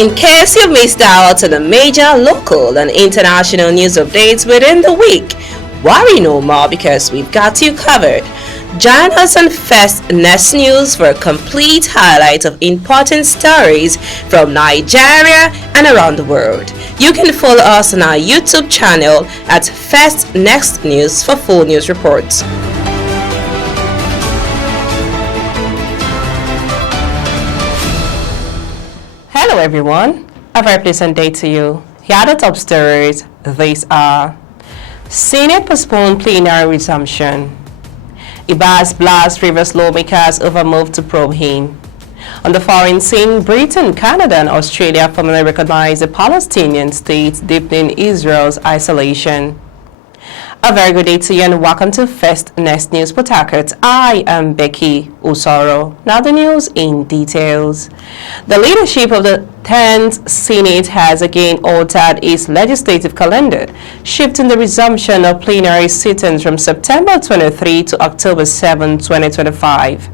In case you missed out on the major local and international news updates within the week, worry no more because we've got you covered. Join us on First Next News for a complete highlight of important stories from Nigeria and around the world. You can follow us on our YouTube channel at First Next News for full news reports. Hello everyone, a very pleasant day to you. Here are the top stories. These are: Senate postponed plenary resumption. Ibas blasts Rivers lawmakers over move to probe him. On the foreign scene, Britain, Canada and Australia formally recognized the Palestinian state, deepening Israel's isolation. A very good day to you and welcome to First Next News Port Harcourt. I am Becky Usoro. Now the news in details. The leadership of the 10th Senate has again altered its legislative calendar, shifting the resumption of plenary sittings from September 23 to October 7, 2025.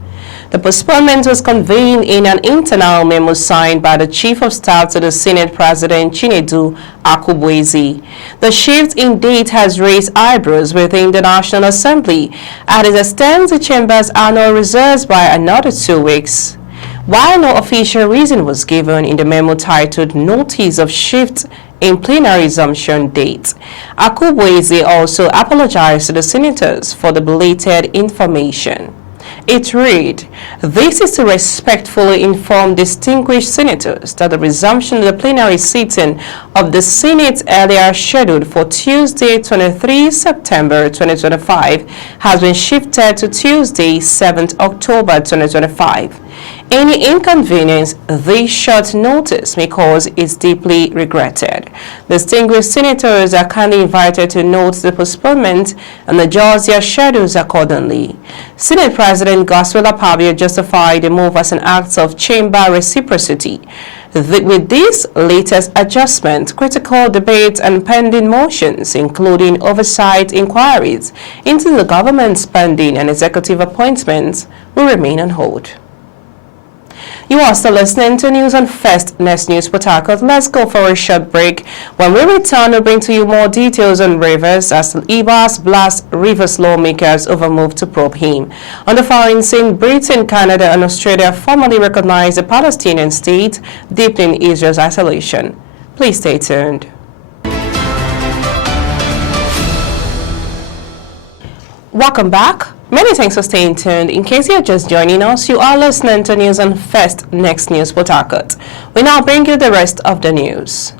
The postponement was convened in an internal memo signed by the Chief of Staff to the Senate President Chinedu Akubwezi. The shift in date has raised eyebrows within the National Assembly and it extends the Chamber's annual reserves by another 2 weeks. While no official reason was given in the memo titled Notice of Shift in Plenary Resumption Date, Akubwezi also apologized to the senators for the belated information. It read, "This is to respectfully inform distinguished senators that the resumption of the plenary sitting of the Senate earlier scheduled for Tuesday, 23 September 2025 has been shifted to Tuesday, 7th October 2025. Any inconvenience this short notice may cause is deeply regretted. Distinguished senators are kindly invited to note the postponement and adjust their schedules accordingly." Senate President Godswill Akpabio justified the move as an act of chamber reciprocity. With this latest adjustment, critical debates and pending motions, including oversight inquiries into the government spending and executive appointments, will remain on hold. You are still listening to news on First Next News Port Harcourt. Let's go for a short break. When we return, we'll bring to you more details on Rivers as Ibas blasts Rivers lawmakers over move to probe him. On the foreign scene, Britain, Canada and Australia formally recognized the Palestinian state, deepening Israel's isolation. Please stay tuned. Welcome back. Many thanks for staying tuned. In case you're just joining us, you are listening to news on First Next News Port Harcourt. We now bring you the rest of the news.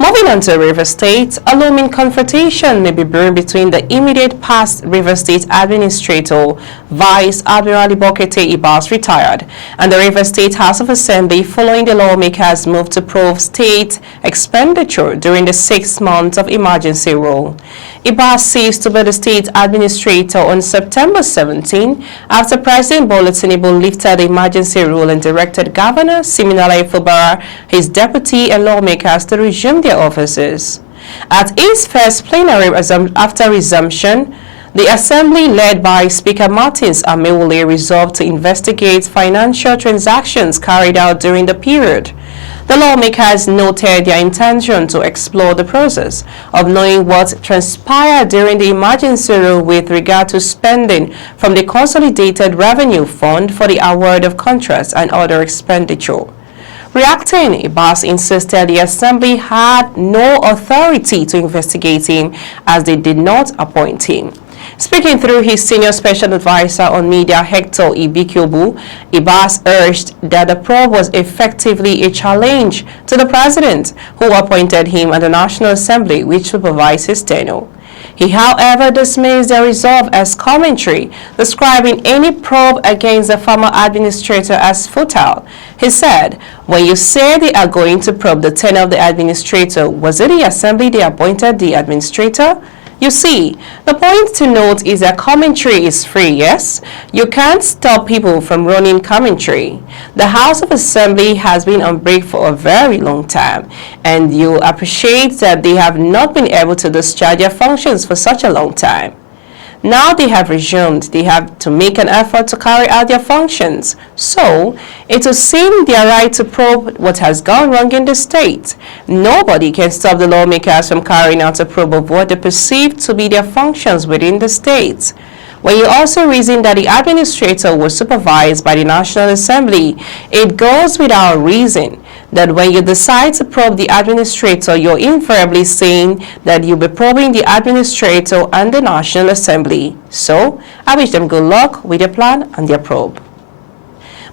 Moving on to Rivers State, a looming confrontation may be brewing between the immediate past Rivers State Administrator, Vice Admiral Ibokete Ibas, retired, and the Rivers State House of Assembly following the lawmakers' move to probe state expenditure during the 6 months of emergency rule. Ibas ceased to be the state administrator on September 17 after President Bola Tinubu lifted the emergency rule and directed Governor Siminalayi Fubara, his deputy and lawmakers to resume their offices. At its first plenary after resumption, the Assembly, led by Speaker Martins Amewule, resolved to investigate financial transactions carried out during the period. The lawmakers noted their intention to explore the process of knowing what transpired during the emergency rule with regard to spending from the Consolidated Revenue Fund for the award of contracts and other expenditure. Reacting, Ibas insisted the Assembly had no authority to investigate him as they did not appoint him. Speaking through his senior special advisor on media, Hector Ibikiobu, Ibas urged that the probe was effectively a challenge to the president, who appointed him at the National Assembly, which supervised his tenure. He, however, dismissed the resolve as commentary, describing any probe against the former administrator as futile. He said, "When you say they are going to probe the tenure of the administrator, was it the Assembly they appointed the administrator? You see, the point to note is that commentary is free, yes? You can't stop people from running commentary. The House of Assembly has been on break for a very long time, and you appreciate that they have not been able to discharge their functions for such a long time." Now they have resumed. They have to make an effort to carry out their functions. So, it will seem their right to probe what has gone wrong in the state. Nobody can stop the lawmakers from carrying out a probe of what they perceive to be their functions within the state. When you also reason that the administrator was supervised by the National Assembly, it goes without reason that when you decide to probe the administrator, you're invariably saying that you'll be probing the administrator and the National Assembly. So, I wish them good luck with their plan and their probe.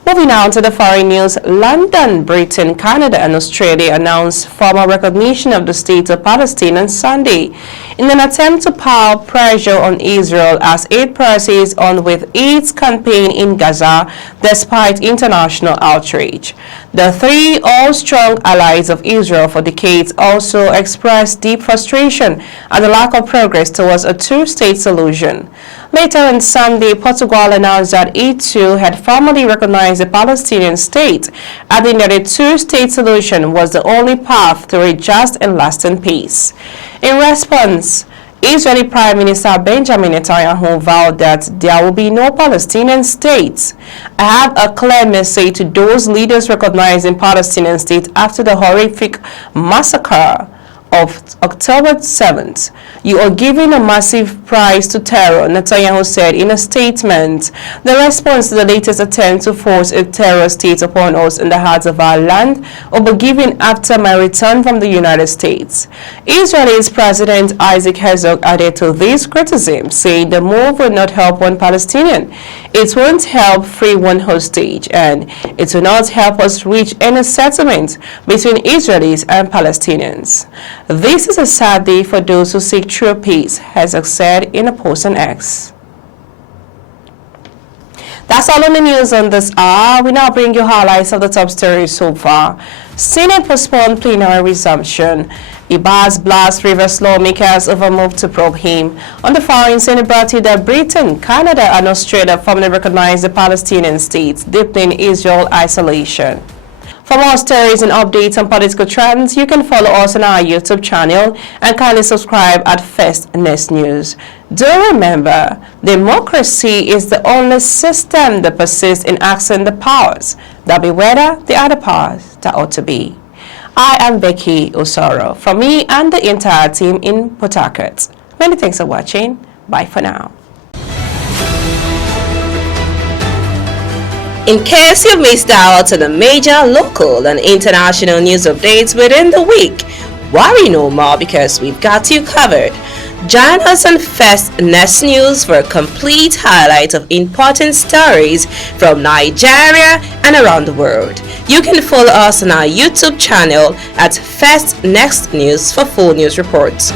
Moving on to the foreign news, London, Britain, Canada, and Australia announced formal recognition of the state of Palestine on Sunday in an attempt to pile pressure on Israel as it presses on with its campaign in Gaza despite international outrage. The three all-strong allies of Israel for decades also expressed deep frustration at the lack of progress towards a two-state solution. Later on Sunday, Portugal announced that it too had formally recognized the Palestinian state, adding that a two-state solution was the only path to a just and lasting peace. In response, Israeli Prime Minister Benjamin Netanyahu vowed that there will be no Palestinian state. I have a clear message to those leaders recognizing Palestinian state after the horrific massacre of October 7th. You are giving a massive price to terror, Netanyahu said in a statement. The response to the latest attempt to force a terror state upon us in the heart of our land will be given after my return from the United States. Israel's President Isaac Herzog added to this criticism, saying the move will not help one Palestinian. It won't help free one hostage, and it will not help us reach any settlement between Israelis and Palestinians. This is a sad day for those who seek true peace, Herzog said in a post on X. That's all on the news on this hour. We now bring you highlights of the top stories so far. Senate postponed plenary resumption. Ibas blasts previous lawmakers over move to probe him. On the foreign, Senate brought you that Britain, Canada, and Australia formally recognized the Palestinian state, deepening Israel isolation. For more stories and updates on political trends, you can follow us on our YouTube channel and kindly subscribe at First Next News. Do remember, democracy is the only system that persists in asking the powers that be whether the other powers that ought to be. I am Becky Osoro. From me and the entire team in Port Harcourt. Many thanks for watching. Bye for now. In case you've missed out on the major local and international news updates within the week, worry no more because we've got you covered. Join us on First Next News for a complete highlight of important stories from Nigeria and around the world. You can follow us on our YouTube channel at First Next News for full news reports.